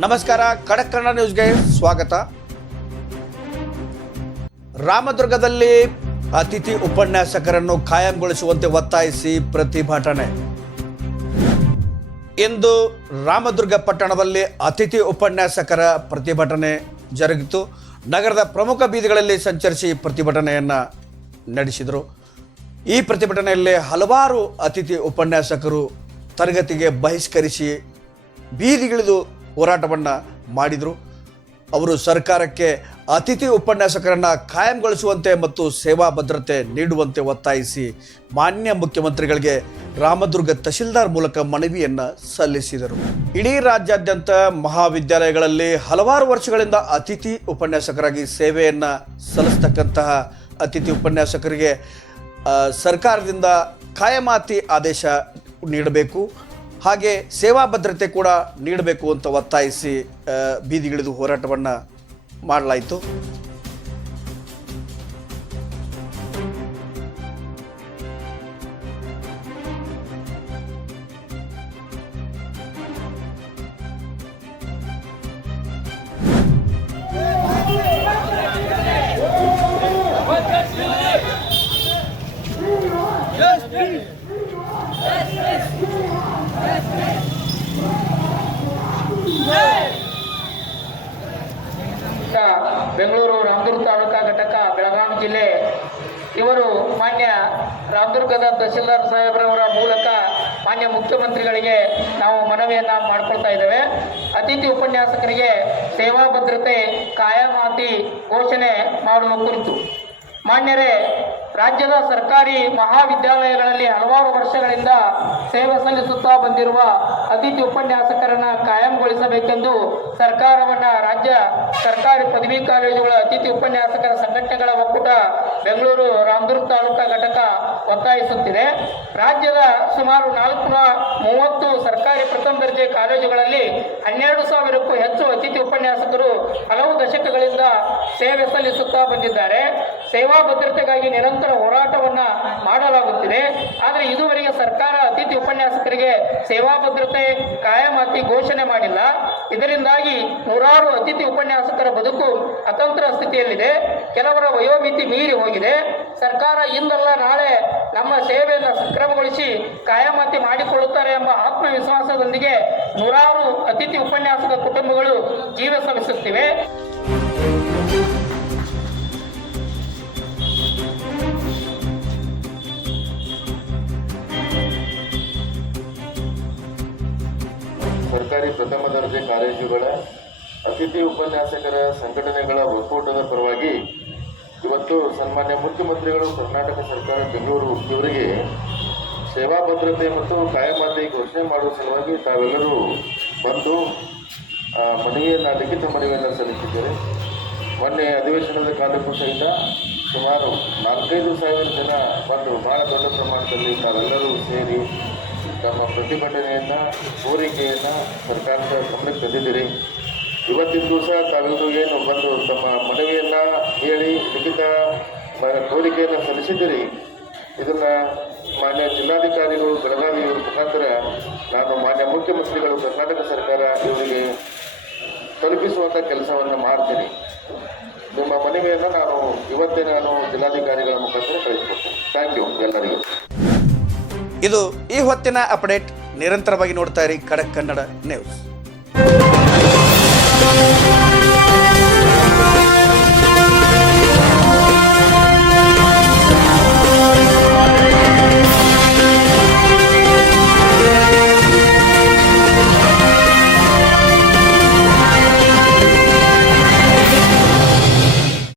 ನಮಸ್ಕಾರ, ಖಡಕ್ ಕನ್ನಡ ನ್ಯೂಸ್ಗೆ ಸ್ವಾಗತ. ರಾಮದುರ್ಗದಲ್ಲಿ ಅತಿಥಿ ಉಪನ್ಯಾಸಕರನ್ನು ಕಾಯಂಗೊಳಿಸುವಂತೆ ಒತ್ತಾಯಿಸಿ ಪ್ರತಿಭಟನೆ. ಇಂದು ರಾಮದುರ್ಗ ಪಟ್ಟಣದಲ್ಲಿ ಅತಿಥಿ ಉಪನ್ಯಾಸಕರ ಪ್ರತಿಭಟನೆ ಜರುಗಿತು. ನಗರದ ಪ್ರಮುಖ ಬೀದಿಗಳಲ್ಲಿ ಸಂಚರಿಸಿ ಪ್ರತಿಭಟನೆಯನ್ನು ನಡೆಸಿದರು. ಈ ಪ್ರತಿಭಟನೆಯಲ್ಲಿ ಹಲವಾರು ಅತಿಥಿ ಉಪನ್ಯಾಸಕರು ತರಗತಿಗೆ ಬಹಿಷ್ಕರಿಸಿ ಬೀದಿಗಿಳಿದು ಹೋರಾಟವನ್ನು ಮಾಡಿದರು. ಅವರು ಸರ್ಕಾರಕ್ಕೆ ಅತಿಥಿ ಉಪನ್ಯಾಸಕರನ್ನು ಕಾಯಂಗೊಳಿಸುವಂತೆ ಮತ್ತು ಸೇವಾ ಭದ್ರತೆ ನೀಡುವಂತೆ ಒತ್ತಾಯಿಸಿ ಮಾನ್ಯ ಮುಖ್ಯಮಂತ್ರಿಗಳಿಗೆ ರಾಮದುರ್ಗ ತಹಶೀಲ್ದಾರ್ ಮೂಲಕ ಮನವಿಯನ್ನು ಸಲ್ಲಿಸಿದರು. ಇಡೀ ರಾಜ್ಯಾದ್ಯಂತ ಮಹಾವಿದ್ಯಾಲಯಗಳಲ್ಲಿ ಹಲವಾರು ವರ್ಷಗಳಿಂದ ಅತಿಥಿ ಉಪನ್ಯಾಸಕರಾಗಿ ಸೇವೆಯನ್ನು ಸಲ್ಲಿಸ್ತಕ್ಕಂತಹ ಅತಿಥಿ ಉಪನ್ಯಾಸಕರಿಗೆ ಸರ್ಕಾರದಿಂದ ಕಾಯಮಾತಿ ಆದೇಶ ನೀಡಬೇಕು. ಹಾಗೆ ಸೇವಾ ಭದ್ರತೆ ಕೂಡ ನೀಡಬೇಕು ಅಂತ ಒತ್ತಾಯಿಸಿ ಬೀದಿಗಿಳಿದು ಹೋರಾಟವನ್ನು ಮಾಡಲಾಯಿತು. ಬೆಂಗಳೂರು ರಾಮದುರ್ಗ ತಾಲೂಕಾ ಘಟಕ, ಬೆಳಗಾವಿ ಜಿಲ್ಲೆ. ಇವರು ಮಾನ್ಯ ರಾಮದುರ್ಗದ ತಹಶೀಲ್ದಾರ್ ಸಾಹೇಬ್ರವರ ಮೂಲಕ ಮಾನ್ಯ ಮುಖ್ಯಮಂತ್ರಿಗಳಿಗೆ ನಾವು ಮನವಿಯನ್ನು ಮಾಡ್ಕೊಳ್ತಾ ಇದ್ದೇವೆ. ಅತಿಥಿ ಉಪನ್ಯಾಸಕರಿಗೆ ಸೇವಾ ಭದ್ರತೆ ಕಾಯಮಾತಿ ಘೋಷಣೆ ಮಾಡುವ ಕುರಿತು. ಮಾನ್ಯರೇ, ರಾಜ್ಯದ ಸರ್ಕಾರಿ ಮಹಾವಿದ್ಯಾಲಯಗಳಲ್ಲಿ ಹಲವಾರು ವರ್ಷಗಳಿಂದ ಸೇವೆ ಸಲ್ಲಿಸುತ್ತಾ ಬಂದಿರುವ ಅತಿಥಿ ಉಪನ್ಯಾಸಕರನ್ನ ಕಾಯಂಗೊಳಿಸಬೇಕೆಂದು ಸರ್ಕಾರವನ್ನ ರಾಜ್ಯ ಸರ್ಕಾರಿ ಪದವಿ ಕಾಲೇಜುಗಳ ಅತಿಥಿ ಉಪನ್ಯಾಸಕರ ಸಂಘಟನೆಗಳ ಒಕ್ಕೂಟ ಬೆಂಗಳೂರು ರಾಮದುರ್ಗ ತಾಲೂಕಾ ಘಟಕ ಒತ್ತಾಯಿಸುತ್ತಿದೆ. ರಾಜ್ಯದ ಸುಮಾರು ನಾಲ್ಕುನೂರ ಮೂವತ್ತು ಸರ್ಕಾರಿ ಪ್ರಥಮ ದರ್ಜೆ ಕಾಲೇಜುಗಳಲ್ಲಿ ಹನ್ನೆರಡು ಸಾವಿರಕ್ಕೂ ಹೆಚ್ಚು ಅತಿಥಿ ಉಪನ್ಯಾಸಕರು ಹಲವು ದಶಕಗಳಿಂದ ಸೇವೆ ಸಲ್ಲಿಸುತ್ತಾ ಬಂದಿದ್ದಾರೆ. ಸೇವಾ ಭದ್ರತೆಗಾಗಿ ನಿರಂತರ ಹೋರಾಟವನ್ನ ಮಾಡಲಾಗುತ್ತಿದೆ. ಆದರೆ ಇದುವರೆಗೆ ಸರ್ಕಾರ ಅತಿಥಿ ಉಪನ್ಯಾಸಕರಿಗೆ ಸೇವಾ ಭದ್ರತೆ ಕಾಯಮಾತಿ ಘೋಷಣೆ ಮಾಡಿಲ್ಲ. ಇದರಿಂದಾಗಿ ನೂರಾರು ಅತಿಥಿ ಉಪನ್ಯಾಸಕರ ಬದುಕು ಅತಂತ್ರ ಸ್ಥಿತಿಯಲ್ಲಿದೆ. ಕೆಲವರ ವಯೋಮಿತಿ ಮೀರಿ ಹೋಗಿದೆ. ಸರ್ಕಾರ ಇಂದಲ್ಲ ನಾಳೆ ನಮ್ಮ ಸೇವೆಯನ್ನು ಸಕ್ರಮಗೊಳಿಸಿ ಕಾಯಮಾತಿ ಮಾಡಿಕೊಳ್ಳುತ್ತಾರೆ ಎಂಬ ಆತ್ಮವಿಶ್ವಾಸದೊಂದಿಗೆ ನೂರಾರು ಅತಿಥಿ ಉಪನ್ಯಾಸಕ ಕುಟುಂಬಗಳು ಜೀವ ಸಲ್ಲಿಸುತ್ತಿವೆ. ಸರ್ಕಾರಿ ಪ್ರಥಮ ದರ್ಜೆ ಕಾಲೇಜುಗಳ ಅತಿಥಿ ಉಪನ್ಯಾಸಕರ ಸಂಘಟನೆಗಳ ಒಕ್ಕೂಟದ ಪರವಾಗಿ ಇವತ್ತು ಸನ್ಮಾನ್ಯ ಮುಖ್ಯಮಂತ್ರಿಗಳು ಕರ್ನಾಟಕ ಸರ್ಕಾರ ಬೆಂಗಳೂರು ಇವರಿಗೆ ಸೇವಾ ಭದ್ರತೆ ಮತ್ತು ಕಾಯಮಾತಿ ಘೋಷಣೆ ಮಾಡುವ ಸಲುವಾಗಿ ತಾವೆಲ್ಲರೂ ಬಂದು ಮನವಿಯನ್ನು ಲಿಖಿತ ಮನವಿಯನ್ನು ಸಲ್ಲಿಸಿದ್ದಾರೆ ಮೊನ್ನೆ ಅಧಿವೇಶನದ ಕಾಲಕ್ಕೂ ಸಹಿತ ಸುಮಾರು ನಾಲ್ಕೈದು ಸಾವಿರ ಜನ ಬಂದು ಬಹಳ ದೊಡ್ಡ ಪ್ರಮಾಣದಲ್ಲಿ ತಾವೆಲ್ಲರೂ ಸೇರಿ ತಮ್ಮ ಪ್ರತಿಭಟನೆಯನ್ನು, ಕೋರಿಕೆಯನ್ನು ಸರ್ಕಾರದ ಗಮನಕ್ಕೆ ತಂದಿದ್ದೀರಿ. ಇವತ್ತಿನ ದಿವಸ ತಾವೆಲ್ಲರೂ ಏನು ಬಂದು ತಮ್ಮ ಮನವಿಯನ್ನ ಹೇಳಿ, ಲಿಖಿತ ಕೋರಿಕೆಯನ್ನ ಸಲ್ಲಿಸಿದ್ದೀರಿ. ಇದನ್ನು ಮಾನ್ಯ ಜಿಲ್ಲಾಧಿಕಾರಿಗಳು ಬೆಳಗಾವಿ ಮುಖಾಂತರ ನಾನು ಮಾನ್ಯ ಮುಖ್ಯಮಂತ್ರಿಗಳು, ಕರ್ನಾಟಕ ಸರ್ಕಾರ ಇವರಿಗೆ ತಲುಪಿಸುವಂಥ ಕೆಲಸವನ್ನು ಮಾಡ್ತೀನಿ. ನಿಮ್ಮ ಮನವಿಯನ್ನು ನಾನು ಇವತ್ತೇ ನಾನು ಜಿಲ್ಲಾಧಿಕಾರಿಗಳ ಮುಖಾಂತರ ಕಳಿಸ್ಕೊಡ್ತೀನಿ ಥ್ಯಾಂಕ್ ಯು ಎಲ್ಲರಿಗೂ. ಇದು ಈ ಹೊತ್ತಿನ ಅಪ್ಡೇಟ್. ನಿರಂತರವಾಗಿ ನೋಡ್ತಾ ಇರಿ ಕಡಕ್ ಕನ್ನಡ ನ್ಯೂಸ್.